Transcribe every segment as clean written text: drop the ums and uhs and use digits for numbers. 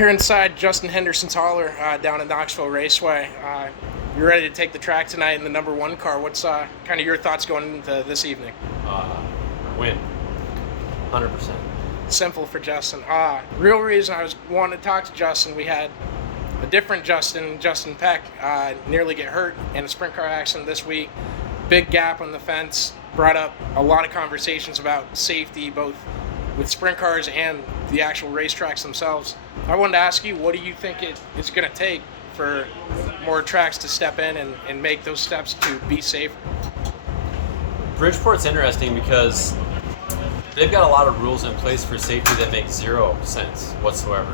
Here inside Justin Henderson's hauler down at Knoxville Raceway. You're ready to take the track tonight in the number one car. What's kind of your thoughts going into this evening? Win. 100%. Simple for Justin. Real reason I was wanting to talk to Justin, we had a different Justin Peck, nearly get hurt in a sprint car accident this week. Big gap on the fence. Brought up a lot of conversations about safety, both with sprint cars and the actual racetracks themselves. I wanted to ask you, what do you think it's going to take for more tracks to step in and make those steps to be safer? Bridgeport's interesting because they've got a lot of rules in place for safety that make zero sense whatsoever.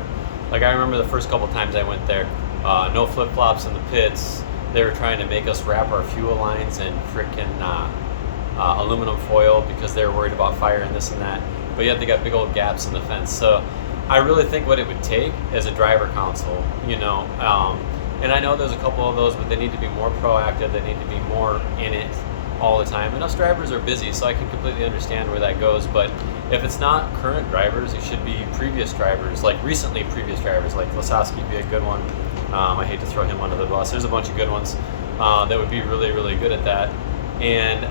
Like, I remember the first couple times I went there, no flip-flops in the pits. They were trying to make us wrap our fuel lines in frickin' aluminum foil because they were worried about fire and this and that. But yet they got big old gaps in the fence. So I really think what it would take is a driver council, and I know there's a couple of those, but they need to be more proactive. They need to be more in it all the time. And us drivers are busy, so I can completely understand where that goes. But if it's not current drivers, it should be previous drivers, like recently previous drivers, like Lasowski would be a good one. I hate to throw him under the bus. There's a bunch of good ones that would be really, really good at that. And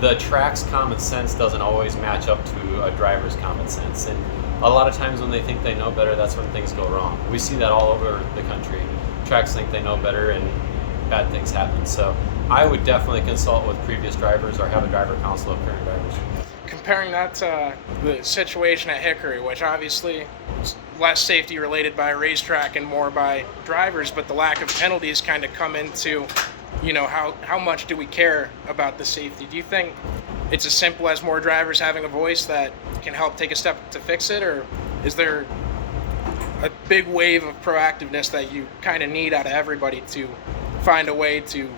the track's common sense doesn't always match up to a driver's common sense. And a lot of times when they think they know better, that's when things go wrong. We see that all over the country. Tracks think they know better and bad things happen. So I would definitely consult with previous drivers or have a driver council of current drivers. Comparing that to the situation at Hickory, which obviously is less safety related by a racetrack and more by drivers, but the lack of penalties kind of come into, how much do we care about the safety? Do you think it's as simple as more drivers having a voice that can help take a step to fix it, or is there a big wave of proactiveness that you kind of need out of everybody to find a way to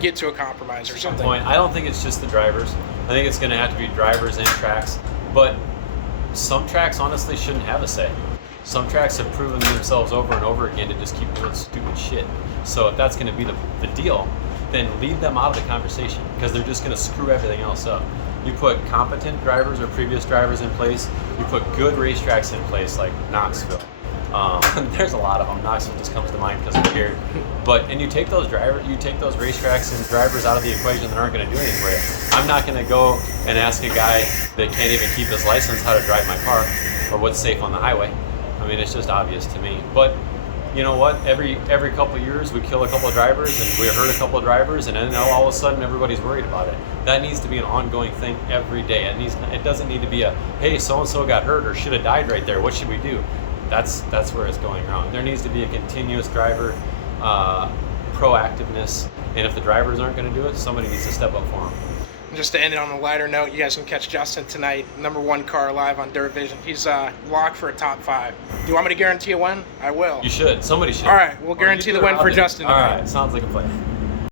get to a compromise or something? I don't think it's just the drivers. I think it's going to have to be drivers and tracks, but some tracks honestly shouldn't have a say. Some tracks have proven themselves over and over again to just keep doing stupid shit. So if that's going to be the deal, then leave them out of the conversation because they're just going to screw everything else up. You put competent drivers or previous drivers in place. You put good racetracks in place like Knoxville. There's a lot of them. Knoxville just comes to mind because I'm here. And you take those racetracks and drivers out of the equation that aren't going to do anything for you. I'm not going to go and ask a guy that can't even keep his license how to drive my car or what's safe on the highway. I mean, it's just obvious to me. But you know what? Every couple of years we kill a couple of drivers and we hurt a couple of drivers, and then all of a sudden everybody's worried about it. That needs to be an ongoing thing every day. It doesn't need to be a, hey, so and so got hurt or should have died right there. What should we do? That's where it's going wrong. There needs to be a continuous driver proactiveness, and if the drivers aren't going to do it, somebody needs to step up for them. Just to end it on a lighter note, you guys can catch Justin tonight, number one car live on Dirt Vision. He's locked for a top 5. Do you want me to guarantee a win? I will. You should. Somebody should. All right, we'll guarantee the win for Justin tonight. All right, sounds like a plan.